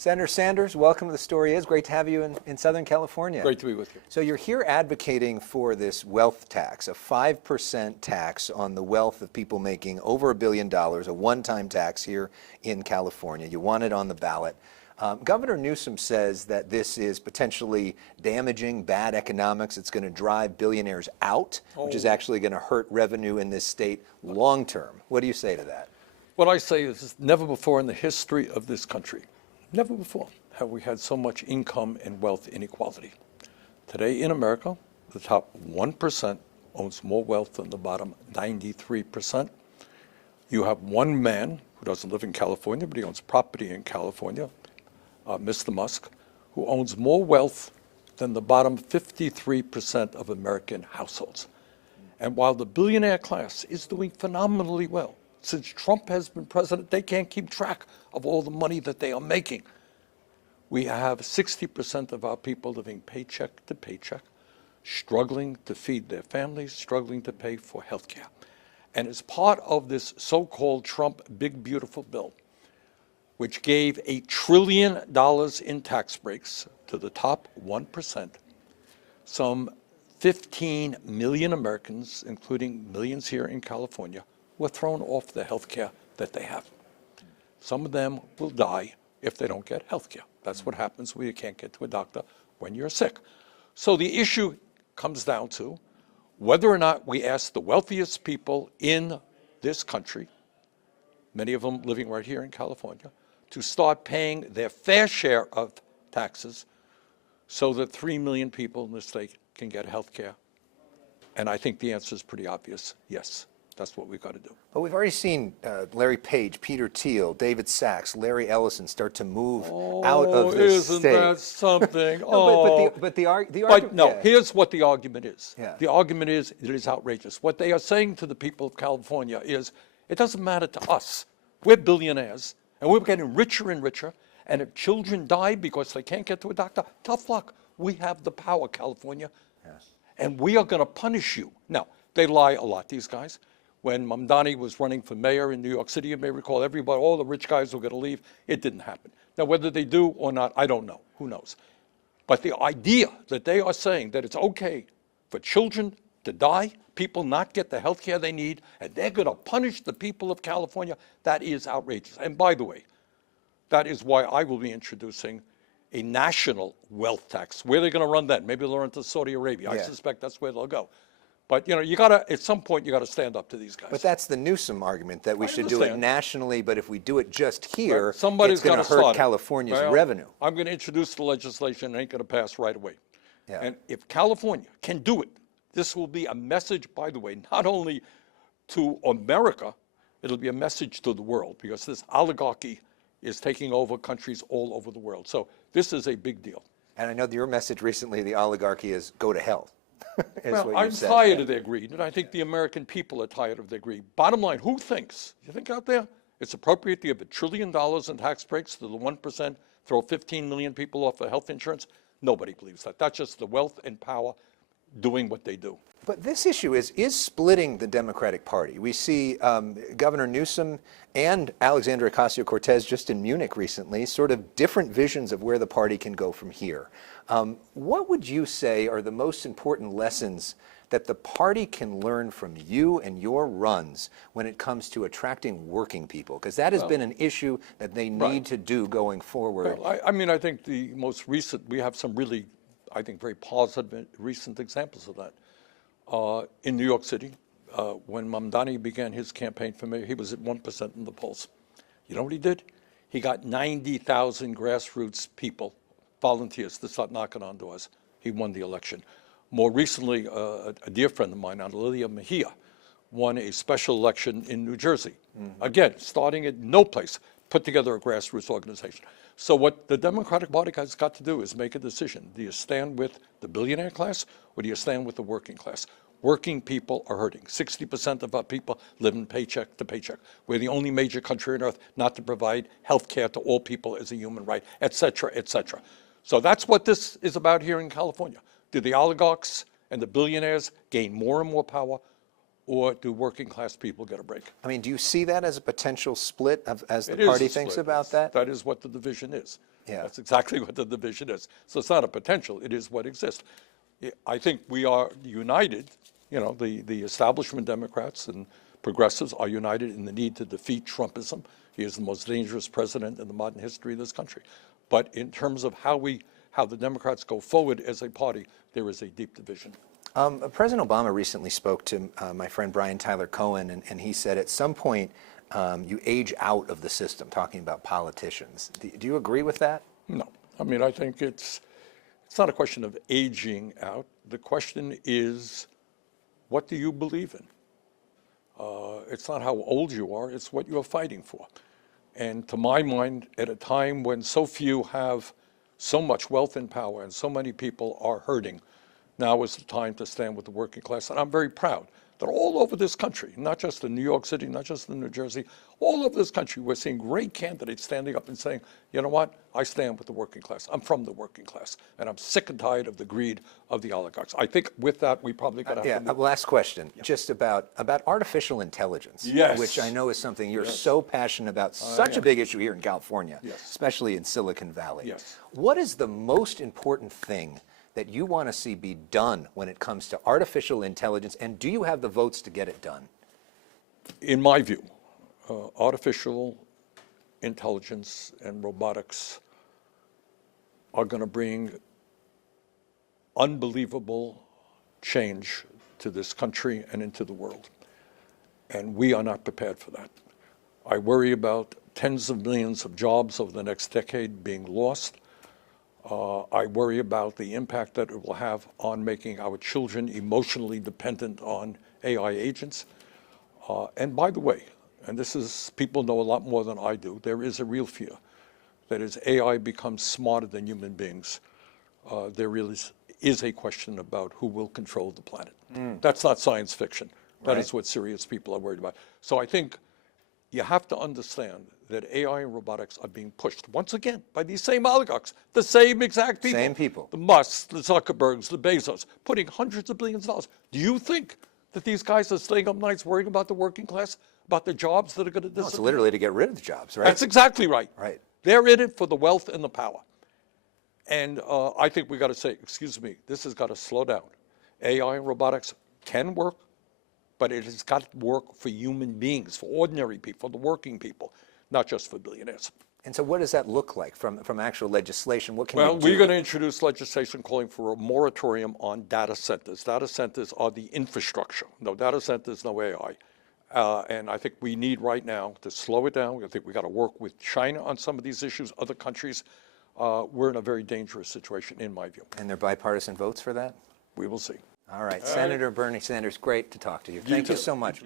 Senator Sanders, welcome to The Story Is. Great to have you in Southern California. Great to be with you. So you're here advocating for this wealth tax, a 5% tax on the wealth of people making over $1 billion, a one-time tax here in California. You want it on the ballot. Governor Newsom says that this is potentially damaging, bad economics. It's going to drive billionaires out, which is actually going to hurt revenue in this state long term. What do you say to that? What I say is never before in the history of this country, never before have we had so much income and wealth inequality. Today in America, the top 1% owns more wealth than the bottom 93%. You have one man who doesn't live in California, but he owns property in California, Mr. Musk, who owns more wealth than the bottom 53% of American households. And while the billionaire class is doing phenomenally well, since Trump has been president, they can't keep track of all the money that they are making. We have 60% of our people living paycheck to paycheck, struggling to feed their families, struggling to pay for health care. And as part of this so-called Trump Big Beautiful Bill, which gave $1 trillion in tax breaks to the top 1%, some 15 million Americans, including millions here in California, were thrown off the health care that they have. Some of them will die if they don't get health care. That's what happens when you can't get to a doctor when you're sick. So the issue comes down to whether or not we ask the wealthiest people in this country, many of them living right here in California, to start paying their fair share of taxes so that 3 million people in the state can get health care. And I think the answer is pretty obvious, yes. That's what we've got to do. But we've already seen Larry Page, Peter Thiel, David Sachs, Larry Ellison start to move out of the state. Isn't that something? Here's what the argument is. Yeah. The argument is it is outrageous. What they are saying to the people of California is it doesn't matter to us. We're billionaires, and we're getting richer and richer. And if children die because they can't get to a doctor, tough luck. We have the power, California. Yes. And we are going to punish you. Now, they lie a lot, these guys. When Mamdani was running for mayor in New York City, you may recall everybody, all the rich guys were going to leave. It didn't happen. Now, whether they do or not, I don't know. Who knows? But the idea that they are saying that it's okay for children to die, people not get the health care they need, and they're going to punish the people of California, that is outrageous. And by the way, that is why I will be introducing a national wealth tax. Where are they going to run that? Maybe they'll run to Saudi Arabia. Yeah. I suspect that's where they'll go. But, you know, you got to, at some point, you got to stand up to these guys. But that's the Newsom argument, that we should do it nationally, but if we do it just here, it's somebody's going to hurt California's revenue. I'm going to introduce the legislation. It ain't going to pass right away. Yeah. And if California can do it, this will be a message, by the way, not only to America, it'll be a message to the world, because this oligarchy is taking over countries all over the world. So this is a big deal. And I know that your message recently, the oligarchy, is go to hell. Well, I'm tired of their greed, and I think the American people are tired of their greed. Bottom line, who thinks, you think out there, it's appropriate to give $1 trillion in tax breaks to the 1%, throw 15 million people off of health insurance? Nobody believes that. That's just the wealth and power doing what they do. But this issue is splitting the Democratic Party. We see Governor Newsom and Alexandria Ocasio-Cortez just in Munich recently, sort of different visions of where the party can go from here. What would you say are the most important lessons that the party can learn from you and your runs when it comes to attracting working people? Because that has been an issue that they need to do going forward. Well, I mean, I think the most recent, we have some really, I think, very positive recent examples of that. In New York City, when Mamdani began his campaign for mayor, he was at 1% in the polls. You know what he did? He got 90,000 grassroots people, volunteers, to start knocking on doors. He won the election. More recently, a dear friend of mine, Lilia Mejia, won a special election in New Jersey. Again, starting at no place, put together a grassroots organization. So what the Democratic Party has got to do is make a decision. Do you stand with the billionaire class, or do you stand with the working class? Working people are hurting. 60% of our people live in paycheck to paycheck. We're the only major country on earth not to provide health care to all people as a human right, et cetera, et cetera. So that's what this is about here in California. Do the oligarchs and the billionaires gain more and more power, or do working class people get a break? I mean, do you see that as a potential split as the It is party a thinks split. about that? That is what the division is. Yeah. That's exactly what the division is. So it's not a potential, it is what exists. I think we are united, you know, the establishment Democrats and progressives are united in the need to defeat Trumpism. He is the most dangerous president in the modern history of this country. But in terms of how the Democrats go forward as a party, there is a deep division. President Obama recently spoke to my friend Brian Tyler Cohen, and he said at some point you age out of the system, talking about politicians. Do you agree with that? No. I mean, I think it's not a question of aging out. The question is, what do you believe in? It's not how old you are, it's what you are fighting for. And to my mind, at a time when so few have so much wealth and power and so many people are hurting, now is the time to stand with the working class. And I'm very proud that all over this country, not just in New York City, not just in New Jersey, all over this country, we're seeing great candidates standing up and saying, you know what, I stand with the working class. I'm from the working class, and I'm sick and tired of the greed of the oligarchs. I think with that, we probably got to have to move. Last question, just about artificial intelligence, Yes. which I know is something you're so passionate about, such a big issue here in California, Yes. especially in Silicon Valley. Yes. What is the most important thing that you want to see be done when it comes to artificial intelligence, and do you have the votes to get it done? In my view, artificial intelligence and robotics are going to bring unbelievable change to this country and into the world. And we are not prepared for that. I worry about tens of millions of jobs over the next decade being lost. I worry about the impact that it will have on making our children emotionally dependent on AI agents. And by the way, and this is, people know a lot more than I do, there is a real fear that as AI becomes smarter than human beings, there really is a question about who will control the planet. That's not science fiction. That is what serious people are worried about. So I think you have to understand that AI and robotics are being pushed, once again, by these same oligarchs, the same exact people. Same people. The Musks, the Zuckerbergs, the Bezos, putting hundreds of billions of dollars. Do you think that these guys are staying up nights worrying about the working class, about the jobs that are going to disappear? No, it's literally to get rid of the jobs, right? That's exactly right. Right. They're in it for the wealth and the power. And I think we got to say, excuse me, this has got to slow down. AI and robotics can work, but it has got to work for human beings, for ordinary people, for the working people, not just for billionaires. And so what does that look like from actual legislation? What can Well, you do? we're going to introduce legislation calling for a moratorium on data centers. Data centers are the infrastructure. No data centers, no AI. And I think we need right now to slow it down. I think we got to work with China on some of these issues, other countries. We're in a very dangerous situation, in my view. And there are bipartisan votes for that? We will see. All right. Senator Bernie Sanders, great to talk to you. Thank you so much.